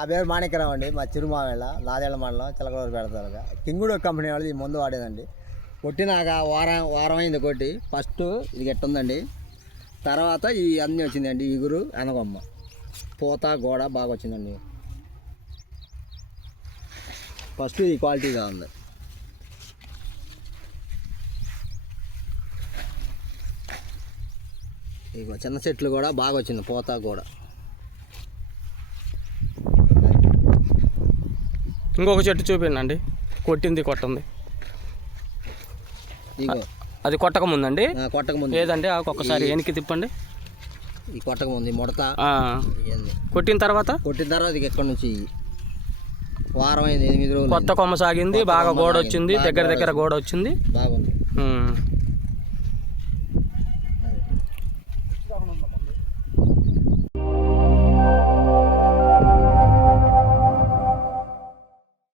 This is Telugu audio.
నా పేరు మాణిక్యరావు అండి. మా చిరుమావేళ నాదేళ్ల మండలం చిలకలూరు పెడతారుగా కింగుడు కంపెనీ వాళ్ళు ఈ మందు వాడేదండి. కొట్టినాక వారం అయింది కొట్టి. ఫస్ట్ ఇది గట్టుందండి, తర్వాత ఈ అన్నీ వచ్చిందండి, ఇగురు అనగొమ్మ పూత గోడ బాగా వచ్చిందండి. ఫస్ట్ ఈ క్వాలిటీగా ఉంది. ఇగో చిన్న చెట్లు కూడా బాగా వచ్చింది, పూత కూడా. ఇంకొక చెట్టు చూపించండి, కొట్టింది కొట్టింది. ఇగో అది కొట్టక ముందండి, కొట్టక ముందు లేదండి ఒక్కొక్కసారి వెనక్కి తిప్పండి. ఈ కొట్టక ముందు ముడత కొట్టిన తర్వాత ఇది ఎక్కడి నుంచి వారం అయింది, 8 రోజులు కొత్త కొమ్మ సాగింది, బాగా గోడ వచ్చింది, దగ్గర గోడ వచ్చింది, బాగుంది.